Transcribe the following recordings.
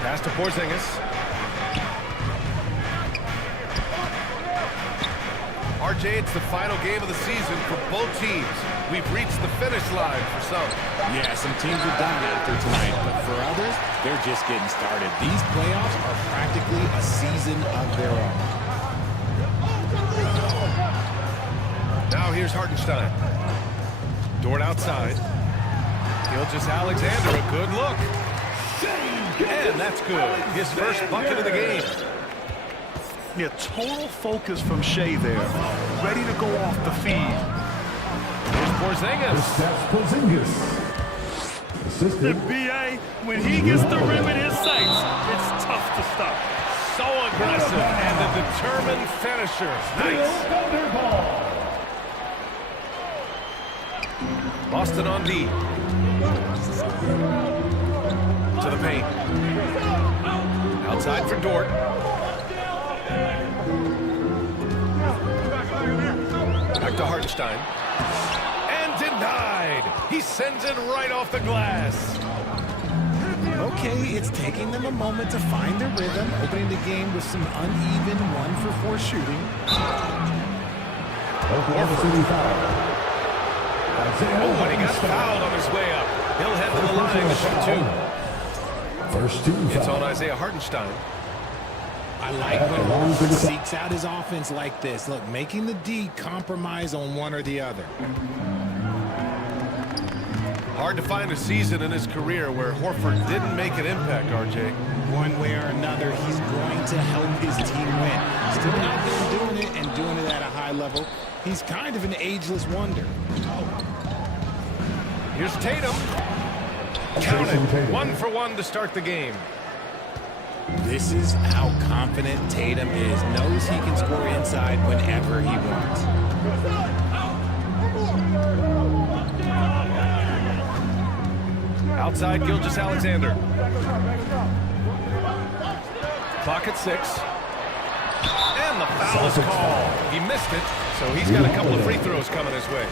Pass to Porzingis. RJ, it's the final game of the season for both teams. We've reached the finish line for some. Yeah, some teams are done after tonight, but for others, they're just getting started. These playoffs are practically a season of their own. Now here's Hartenstein. Dort outside. Gilgeous-Alexander, a good look. And that's good. His first bucket of the game. Yeah, total focus from Shea there. Ready to go off the feed. Here's Porzingis. That's Porzingis. The Assisted. BA, when he gets the rim in his sights, it's tough to stop. So aggressive and a determined finisher. Nice. Boston on D. To the paint. Outside for Dort. Back to Hartenstein. And denied. He sends it right off the glass. Okay, it's taking them a moment to find their rhythm, opening the game with some uneven 1-for-4 shooting. Oklahoma City foul. Oh, and he got fouled on his way up. He'll head to the line to shoot two. First two. It's on Isaiah Hartenstein. I like when Horford seeks out his offense like this. Look, making the D compromise on one or the other. Hard to find a season in his career where Horford didn't make an impact, RJ. One way or another, he's going to help his team win. Still out there doing it and doing it at a high level. He's kind of an ageless wonder. Here's Tatum. Counted. 1 for 1 to start the game. This is how confident Tatum is. Knows he can score inside whenever he wants. Outside, Gilgeous-Alexander. Clock at 6. And the foul is called. He missed it, so he's got a couple of free throws coming his way.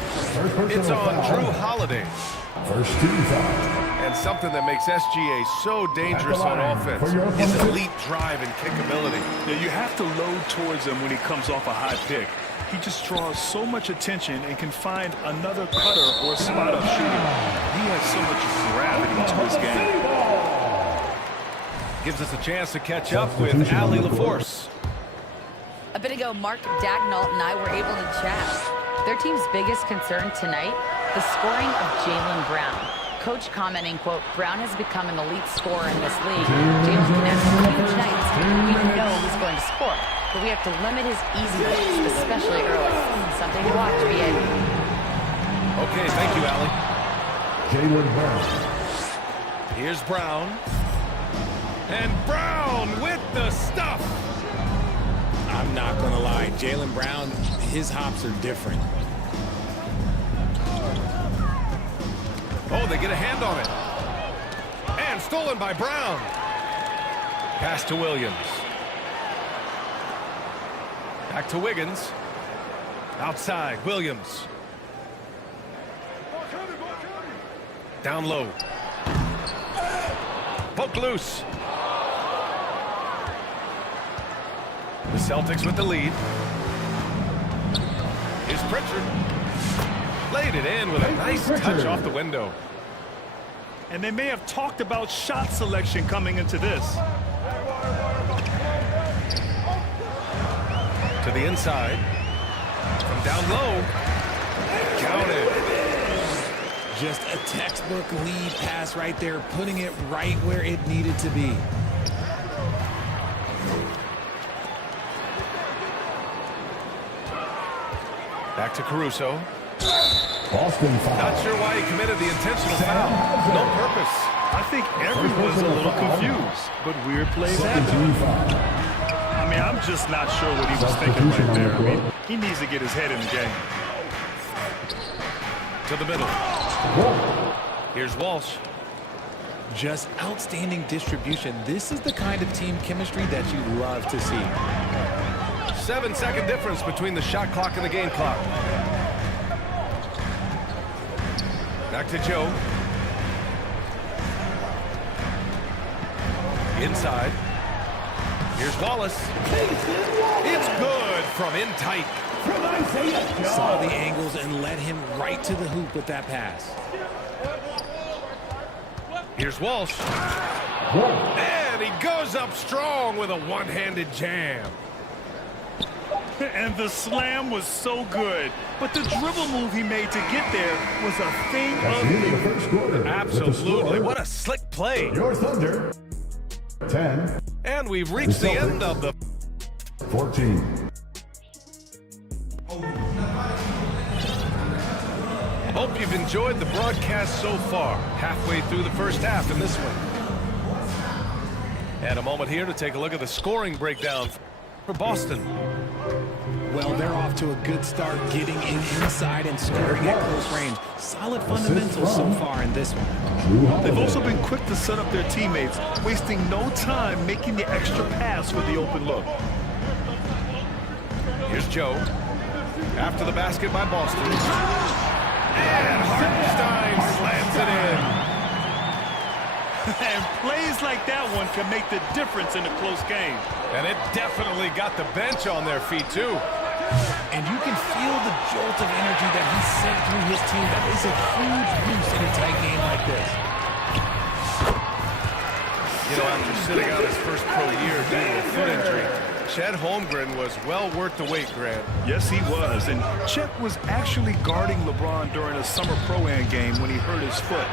It's on Drew Holiday. First two foul. And something that makes SGA so dangerous on offense, his elite drive and kickability. Yeah, you have to load towards him when he comes off a high pick. He just draws so much attention and can find another cutter or spot-up shooting. He has so much gravity to his game. Gives us a chance to catch up with Allie LaForce. A bit ago, Mark Dagnall and I were able to chat. Their team's biggest concern tonight, the scoring of Jaylen Brown. Coach commenting, quote, Brown has become an elite scorer in this league. Jaylen can have some huge nights. We know he's going to score, but we have to limit his easy nights, especially early. Something to watch, BA. Okay, thank you, Allie. Jaylen Brown. Here's Brown. And Brown with the stuff. I'm not going to lie. Jaylen Brown, his hops are different. Oh, they get a hand on it. And stolen by Brown. Pass to Williams. Back to Wiggins. Outside, Williams. Down low. Poke loose. The Celtics with the lead. Here's Pritchard. Laid it in with a nice touch off the window. And they may have talked about shot selection coming into this. To the inside. From down low. Counted. Just a textbook lead pass right there, putting it right where it needed to be. Back to Caruso. Boston foul. Not sure why he committed the intentional foul. No purpose. I think everyone's a little confused, but weird plays Second happen. team foul. I mean, I'm just not sure what he was thinking right there. I mean, he needs to get his head in the game. To the middle. Here's Walsh. Just outstanding distribution. This is the kind of team chemistry that you love to see. 7-second difference between the shot clock and the game clock. Back to Joe. Inside. Here's Wallace. It's good from in tight. Saw the angles and led him right to the hoop with that pass. Here's Walsh. And he goes up strong with a one-handed jam. And the slam was so good. But the dribble move he made to get there was a thing That's the end of the of first quarter. Absolutely. What a slick play. Your Thunder, 10. And we've reached the end of the 14. Hope you've enjoyed the broadcast so far. Halfway through the first half in this one. And a moment here to take a look at the scoring breakdown for Boston. Well, they're off to a good start getting inside and scoring at close range. Solid fundamentals so far in this one. They've also been quick to set up their teammates, wasting no time making the extra pass for the open look. Here's Joe. After the basket by Boston. And Hartenstein slams it in. And plays like that one can make the difference in a close game. And it definitely got the bench on their feet, too. And you can feel the jolt of energy that he sent through his team. That is a huge boost in a tight game like this. You know, after sitting out his first pro year due to a foot injury, Chet Holmgren was well worth the wait, Grant. Yes, he was. And Chet was actually guarding LeBron during a summer Pro-Am game when he hurt his foot.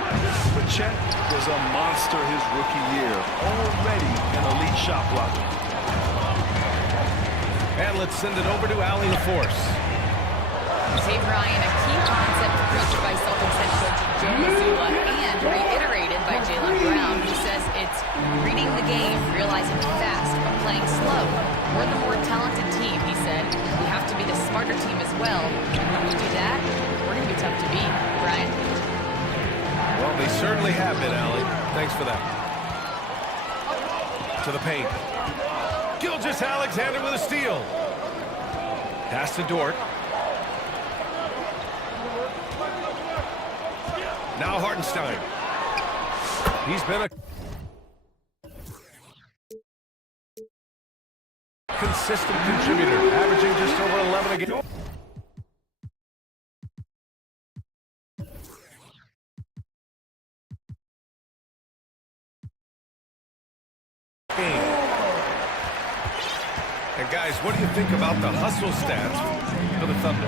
But Chet was a monster his rookie year, already an elite shot blocker. And let's send it over to Allie LaForce. Dave Ryan, a key concept preached by Celtics head coach Jay Mazzulla and reiterated by Jaylen Brown, who says it's reading the game, realizing fast, but playing slow. We're the more talented team, he said. We have to be the smarter team as well. And when we do that, we're going to be tough to beat. Brian? Well, they certainly have been, Allie. Thanks for that. To the paint. Gilgeous-Alexander with a steal. Pass to Dort. Now Hartenstein. He's been a consistent contributor, averaging just over 11 a game. And guys, what do you think about the hustle stats for the Thunder?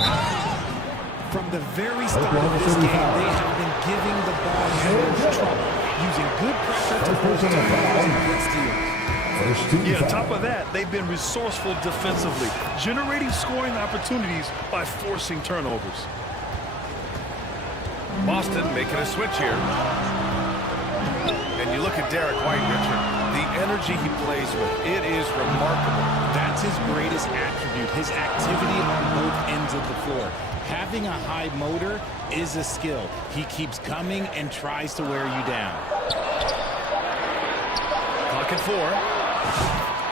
From the very start of this game, they have been giving the ball handlers trouble, using good pressure to force turnovers and good steals. Yeah, on top of that, they've been resourceful defensively, generating scoring opportunities by forcing turnovers. Boston making a switch here. And you look at Derek White, Richard, the energy he plays with, it is remarkable. That's his greatest attribute, his activity on both ends of the floor. Having a high motor is a skill. He keeps coming and tries to wear you down. Clock at 4.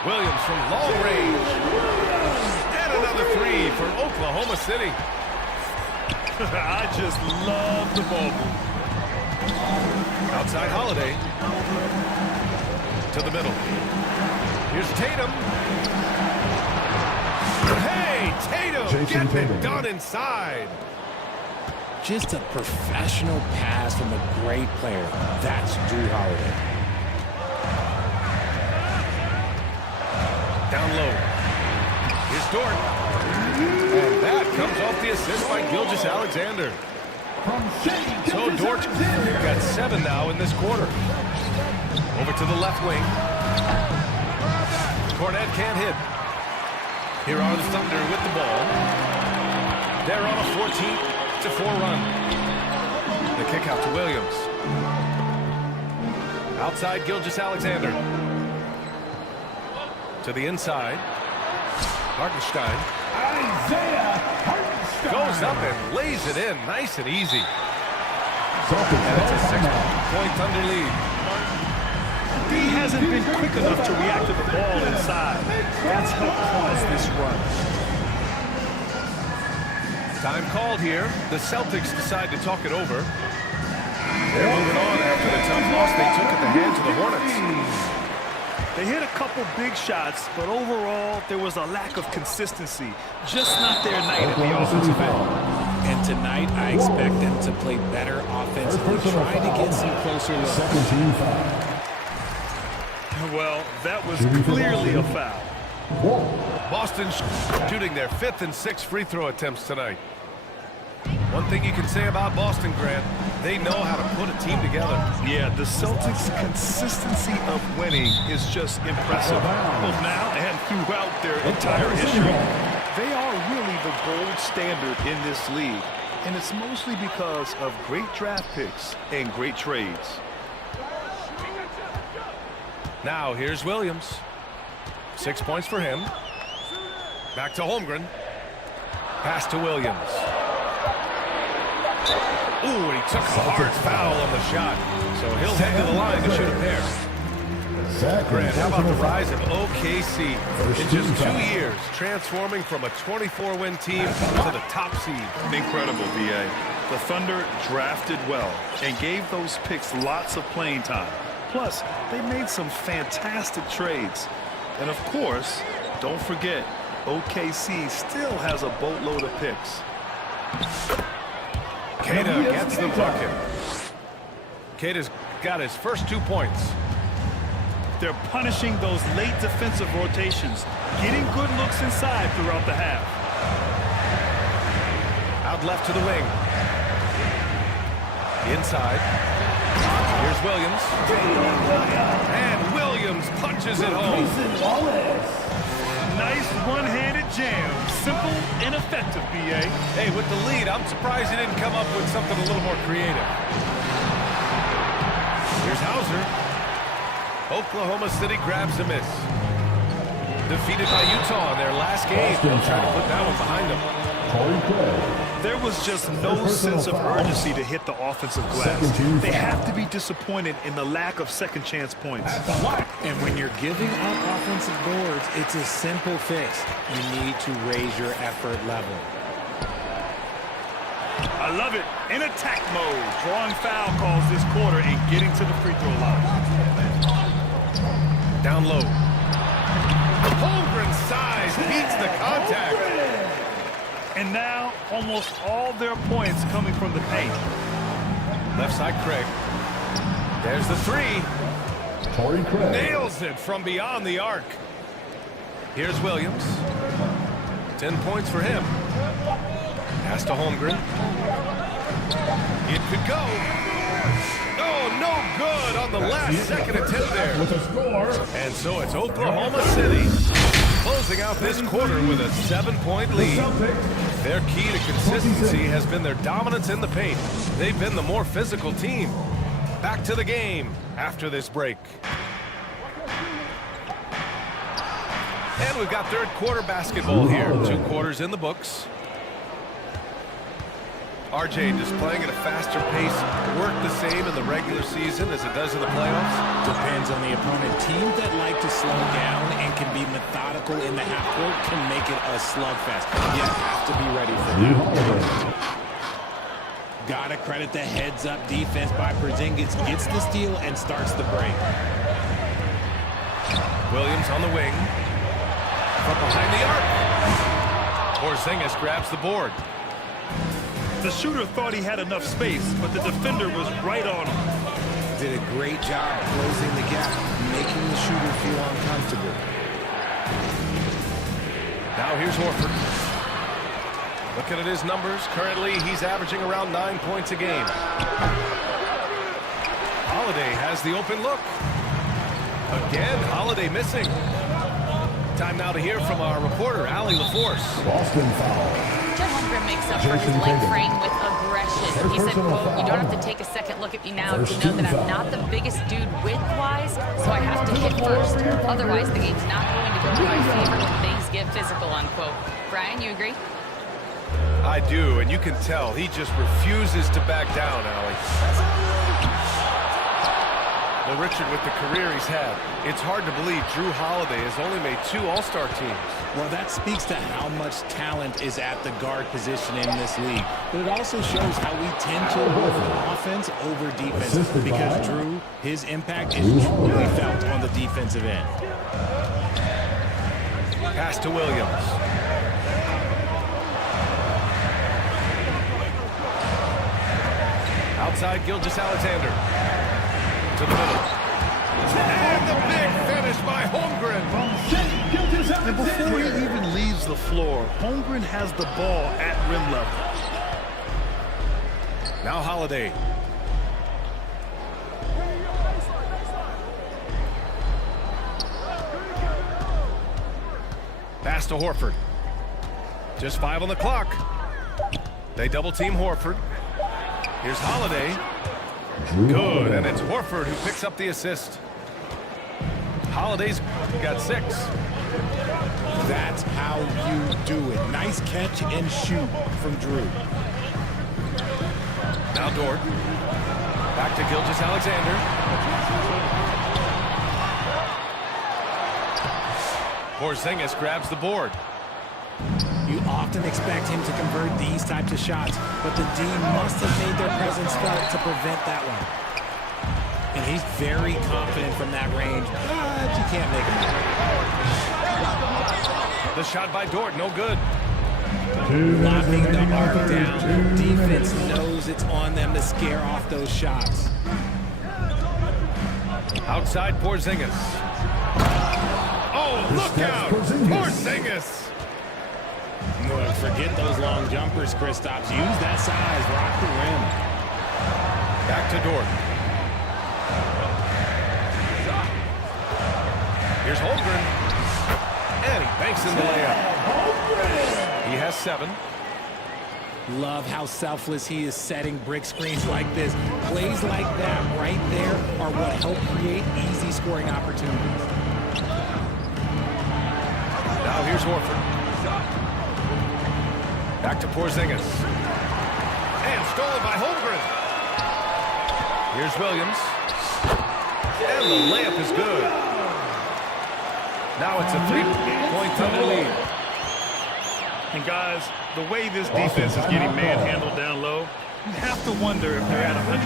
Williams from long range. And another three for Oklahoma City. I just love the ball move. Outside Holiday. To the middle. Here's Tatum. Hey, Tatum getting it done inside. Just a professional pass from a great player. That's Drew Holiday. Down low. Here's Dort. And that comes off the assist by Gilgeous-Alexander. So Dort got 7 now in this quarter. Over to the left wing. Cornette can't hit. Here are the Thunder with the ball. They're on a 14-4 run. The kick out to Williams. Outside Gilgeous-Alexander. To the inside. Hartenstein. Goes up and lays it in nice and easy. And it's a 6-point Thunder lead. He hasn't been quick enough to react to the ball inside. That's helped cause this run. Time called here. The Celtics decide to talk it over. They're moving on after the tough loss they took at the hands of the Hornets. They hit a couple big shots, but overall, there was a lack of consistency. Just not their night at the offensive end. And tonight, I expect them to play better offensively, try to get some closer looks. Second team foul. Well, that was clearly a foul. Boston shooting their 5th and 6th free throw attempts tonight. One thing you can say about Boston, Grant, they know how to put a team together. Yeah, the Celtics' consistency of winning is just impressive. Both now and throughout their entire history. They are really the gold standard in this league, and it's mostly because of great draft picks and great trades. Now here's Williams. 6 points for him. Back to Holmgren. Pass to Williams. Ooh, and he took a hard foul on the shot. So he'll head to the line to shoot a pair. Grant, how about the rise of OKC? In just 2 years, transforming from a 24-win team to the top seed. Incredible, B.A. The Thunder drafted well and gave those picks lots of playing time. Plus, they made some fantastic trades. And of course, don't forget, OKC still has a boatload of picks. Queta gets the bucket. Queta's got his first 2 points. They're punishing those late defensive rotations, getting good looks inside throughout the half. Out left to the wing. Inside. Here's Williams. And Williams punches it home. Nice one-handed jam. Simple and effective, B.A. Hey, with the lead, I'm surprised he didn't come up with something a little more creative. Here's Hauser. Oklahoma City grabs a miss. Defeated by Utah in their last game. They'll try to put that one behind them. There was just no sense of urgency to hit the offensive glass. They have to be disappointed in the lack of second chance points. And when you're giving up offensive boards, it's a simple fix. You need to raise your effort level. I love it. In attack mode. Drawing foul calls this quarter and getting to the free throw line. Down low. Holmgren's size beats the contact. And now, almost all their points coming from the paint. Left side, Craig. There's the three. Torrey Craig. Nails it from beyond the arc. Here's Williams. 10 points for him. Pass to Holmgren. It could go. Oh, no good on the last second attempt there. With a score. And so it's Oklahoma City closing out this quarter with a 7-point lead. Their key to consistency has been their dominance in the paint. They've been the more physical team. Back to the game after this break. And we've got third quarter basketball here. 2 quarters in the books. RJ displaying at a faster pace, work the same in the regular season as it does in the playoffs? Depends on the opponent. Teams that like to slow down and can be methodical in the half court can make it a slugfest. You have to be ready for that. Gotta credit the heads-up defense by Porzingis. Gets the steal and starts the break. Williams on the wing. From behind the arc. Porzingis grabs the board. The shooter thought he had enough space, but the defender was right on him. Did a great job closing the gap, making the shooter feel uncomfortable. Now here's Horford. Looking at his numbers, currently he's averaging around 9 points a game. Holiday has the open look. Again, Holiday missing. Time now to hear from our reporter, Allie LaForce. Boston foul. Jeff Holmgren makes up for his leg frame with aggression. He said, quote, "You don't have to take a second look at me now to know that I'm not the biggest dude width-wise, so I have to hit first. Otherwise, the game's not going to go in my favor when things get physical," unquote. Brian, you agree? I do, and you can tell he just refuses to back down, Allie. Well, Richard, with the career he's had, it's hard to believe Drew Holiday has only made 2 All-Star teams. Well, that speaks to how much talent is at the guard position in this league. But it also shows how we tend to reward offense over defense. Because Drew, his impact is truly felt on the defensive end. Pass to Williams. Outside Gilgeous-Alexander. To the middle. And the big finish by Holmgren. And before he even leaves the floor, Holmgren has the ball at rim level. Now Holiday. Pass to Horford. Just 5 on the clock. They double team Horford. Here's Holiday. Good, and it's Horford who picks up the assist. Holiday's got 6. That's how you do it. Nice catch and shoot from Drew. Now Dort. Back to Gilgeous-Alexander. Porzingis grabs the board. You often expect him to convert these types of shots, but the D must have made their presence felt to prevent that one. And he's very confident from that range, but you can't make it. The shot by Dort, no good. Locking the arc down. Defense knows it's on them to scare off those shots. Outside Porzingis. Oh, look out! Porzingis! Look, forget those long jumpers, Kristaps. Use that size, rock the rim. Back to Dort. Here's Holmgren. And he banks in the layup. He has 7. Love how selfless he is setting brick screens like this. Plays like that right there are what help create easy scoring opportunities. Now here's Horford. Back to Porzingis. And stolen by Holmgren. Here's Williams. And the layup is good. Now it's a 3-point Thunder lead. And guys, the way this defense is getting manhandled down low, you have to wonder if they're at 100%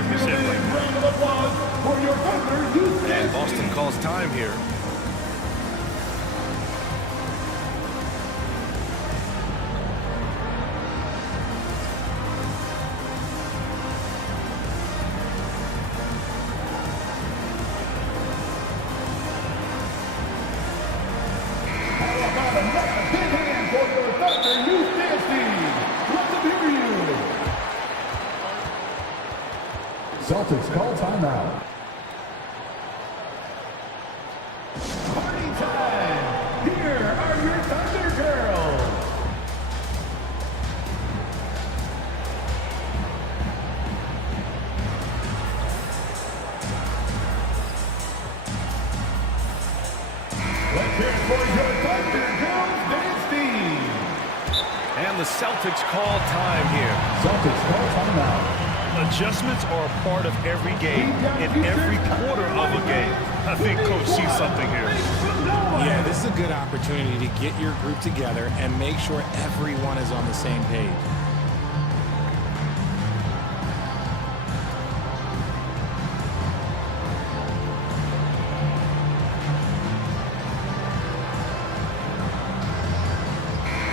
right now. And Boston calls time here. Celtics call timeout. Party time! Here are your Thunder Girls! Let's hear it for your Thunder Girls dance team! And the Celtics call time here. Celtics call timeout. Adjustments are a part of every game, in every quarter of a game. I think Coach sees something here. Yeah, this is a good opportunity to get your group together and make sure everyone is on the same page.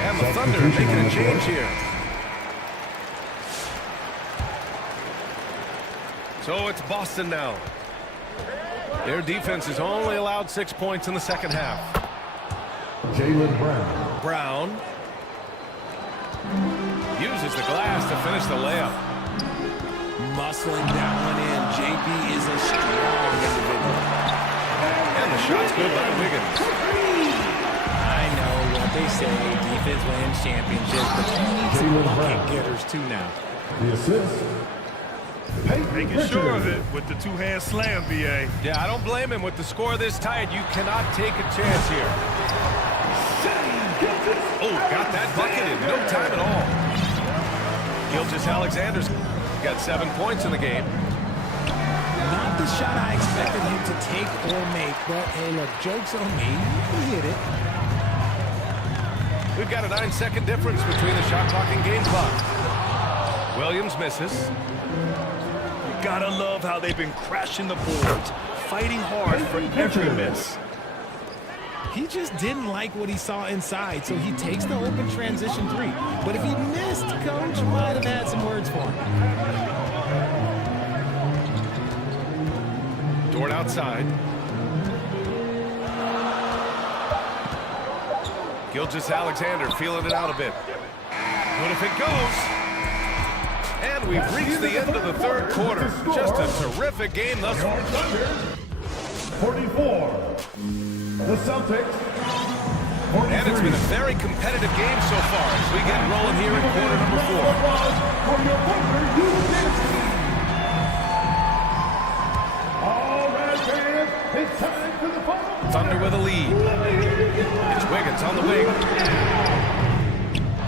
And the Thunder making a change here. So it's Boston now. Their defense has only allowed 6 points in the second half. Jaylen Brown. Brown uses the glass to finish the layup. Muscling that one in. JB is a strong individual. And the shot's good by Wiggins. I know what they say, defense wins championships, but you need some bucket getters too now. The assist. Making sure of it with the two-hand slam, BA. Yeah, I don't blame him. With the score this tight, you cannot take a chance here. Oh, got that bucket in no time at all. Gilgeous-Alexander's got 7 points in the game. Not the shot I expected him to take or make, but hey, look, joke's on me. He hit it. We've got a 9-second difference between the shot clock and game clock. Williams misses. Gotta love how they've been crashing the boards, fighting hard for every miss. He just didn't like what he saw inside, so he takes the open transition three. But if he missed, Coach might have had some words for him. Dort outside. Gilgeous-Alexander feeling it out a bit. But if it goes, and we've reached the end of the third quarter. Just a terrific game thus far. 44. The Celtics. 43. And it's been a very competitive game so far as we get rolling here in quarter number 4. For your partner, all right, fans, it's time for the final. Thunder with a lead. It's Wiggins on the wing.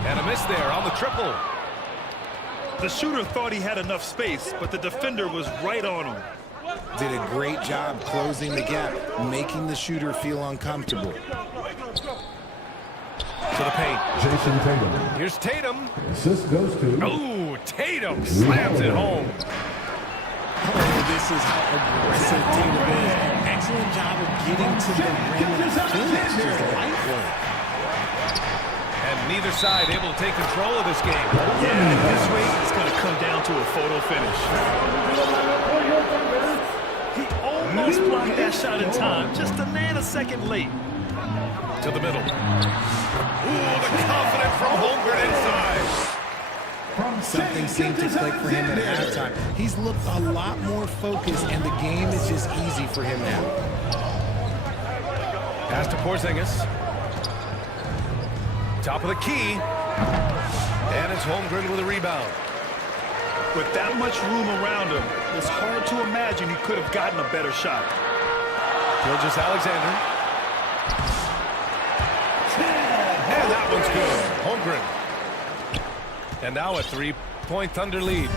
And a miss there on the triple. The shooter thought he had enough space, but the defender was right on him. Did a great job closing the gap, making the shooter feel uncomfortable. To the paint. Jason Tatum. Here's Tatum. Assist goes to. Oh, Tatum slams it home. Oh, this is how aggressive Tatum is. Excellent job of getting to the rim and finish. Just light work. And neither side able to take control of this game. Yeah, this way it's going to come down to a photo finish. He almost blocked that shot in time, just a nanosecond late. To the middle. Ooh, the confidence from Holmgren inside. Something seemed to click for him at halftime. He's looked a lot more focused, and the game is just easy for him now. Pass to Porzingis. Top of the key. And it's Holmgren with a rebound. With that much room around him, it's hard to imagine he could have gotten a better shot. Gilgeous-Alexander. And that one's good. Holmgren. And now a three-point Thunder lead.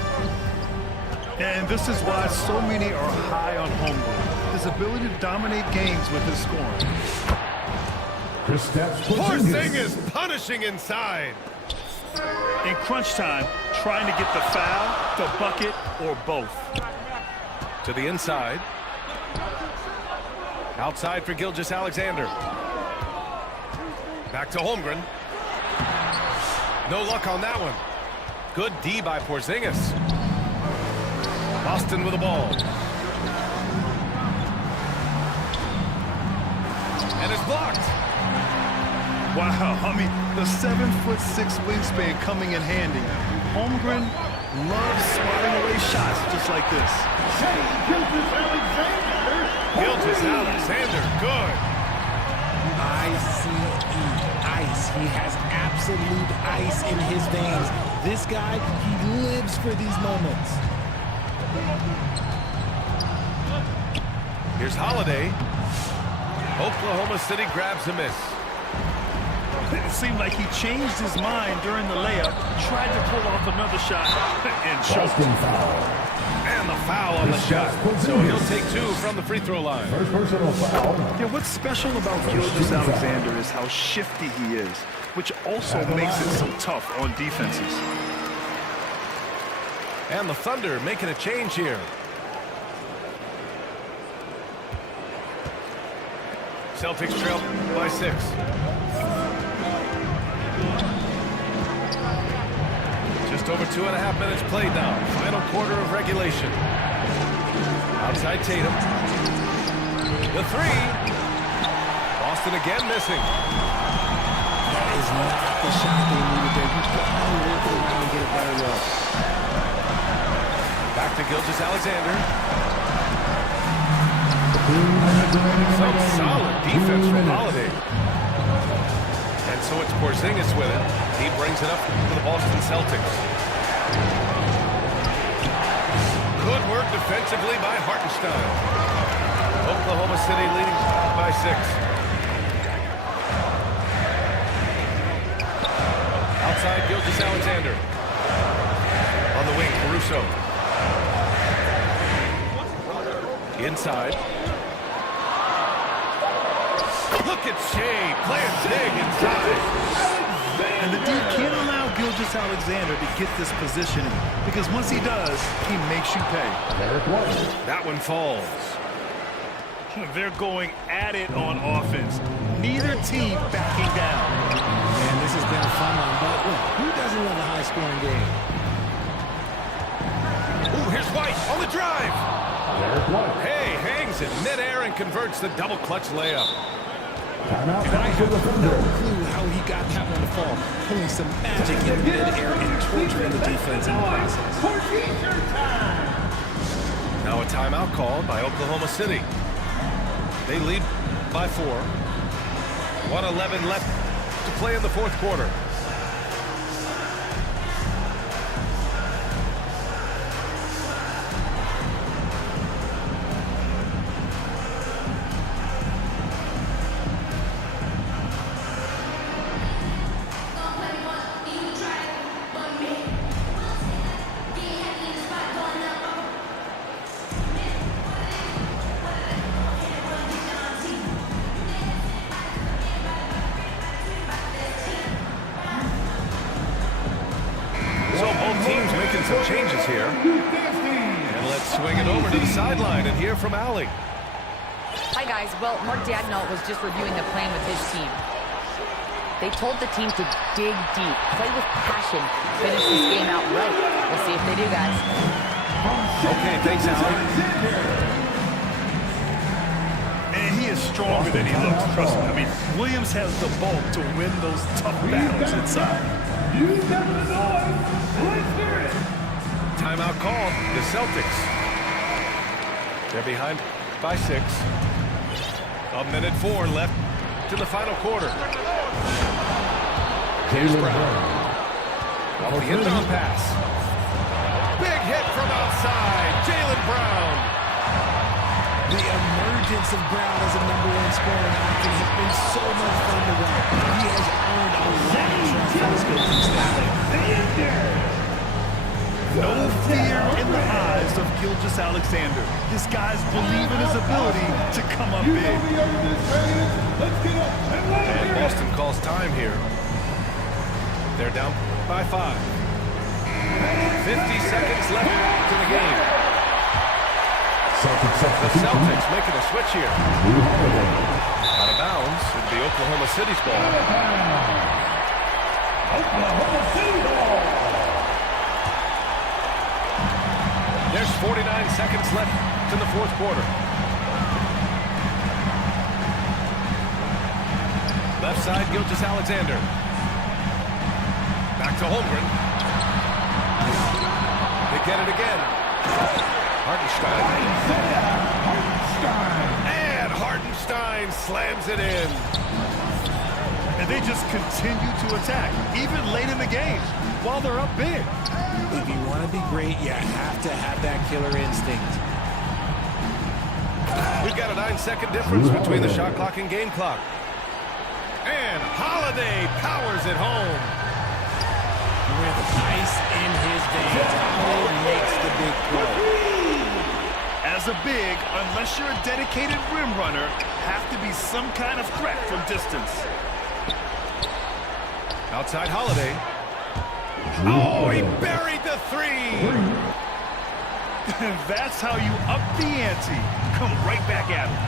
And this is why so many are high on Holmgren. His ability to dominate games with his scoring. Porzingis punishing inside. In crunch time, trying to get the foul, the bucket, or both. To the inside. Outside for Gilgeous-Alexander. Back to Holmgren. No luck on that one. Good D by Porzingis. Boston with the ball. And it's blocked. Wow, I mean, the 7'6" wingspan coming in handy. Holmgren loves swatting away shots just like this. Gilgeous-Alexander, good. ICE, ice. He has absolute ice in his veins. This guy, he lives for these moments. Here's Holiday. Oklahoma City grabs a miss. It seemed like he changed his mind during the layup, tried to pull off another shot, and choked. And the foul on the shot. So he'll take 2 from the free throw line. First personal foul. Yeah, what's special about Gilgeous-Alexander is how shifty he is, which also makes it so tough on defenses. And the Thunder making a change here. Celtics trail by 6. Just over 2.5 minutes played now. Final quarter of regulation. Outside Tatum. The 3. Boston again missing. That is not the shot they needed there. You got to work it around and get it better look. Back to Gilgeous-Alexander. Some solid defense from Holiday. And so it's Porzingis with it. He brings it up to the Boston Celtics. Good work defensively by Hartenstein. Oklahoma City leading by 6. Outside Gilgeous-Alexander. On the wing, Caruso. Inside. Look at Shea playing big inside. And the D can't allow Gilgeous-Alexander to get this positioning, because once he does, he makes you pay. That one falls. They're going at it on offense. Neither team backing down. Man, this has been a fun one, but look, who doesn't love a high-scoring game? Ooh, here's White on the drive. Hey, hangs in midair and converts the double clutch layup. And I have no clue how he got that one to fall. Pulling some magic in midair and torturing the defense in the process. Now a timeout called by Oklahoma City. They lead by 4. 1:11 left to play in the fourth quarter. Some changes here. And let's swing it over to the sideline and hear from Allie. Hi, guys. Well, Mark Daigneault was just reviewing the plan with his team. They told the team to dig deep, play with passion, finish this game out right. We'll see if they do, guys. Okay, thanks, Allie. And he is stronger than he looks, trust me. I mean, Williams has the bulk to win those tough battles inside. You never know it. Let's hear it. Timeout called. The Celtics. They're behind by 6. 1:04 left to the final quarter. Here's Brown. Off the inbound pass. Big hit from outside. Jaylen Brown. The emergence of Brown as a #1 scoring option has been so much fun to watch. He has earned a lot of trust from his coaching staff. No fear in the eyes of Gilgeous Alexander. His guys believe in his ability to come up big. And Boston calls time here. They're down by 5. 50 seconds left to the game. The Celtics making a switch here. Out of bounds. It'd be Oklahoma City's ball. Oklahoma City ball. There's 49 seconds left in the fourth quarter. Left side, Gilgeous Alexander. Back to Holmgren. They get it again. Hartenstein. And Hartenstein slams it in. And they just continue to attack, even late in the game, while they're up big. If you want to be great, you have to have that killer instinct. We've got a 9-second difference between the shot clock and game clock. And Holiday powers it home. With ice in his veins, Holiday makes the big play. As a big, unless you're a dedicated rim runner, have to be some kind of threat from distance. Outside Holiday. Oh, he buried the 3. That's how you up the ante. Come right back at him.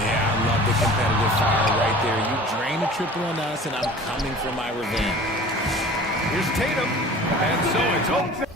Yeah, I love the competitive fire right there. You drain a triple on us, and I'm coming for my revenge. Here's Tatum. And so it's over.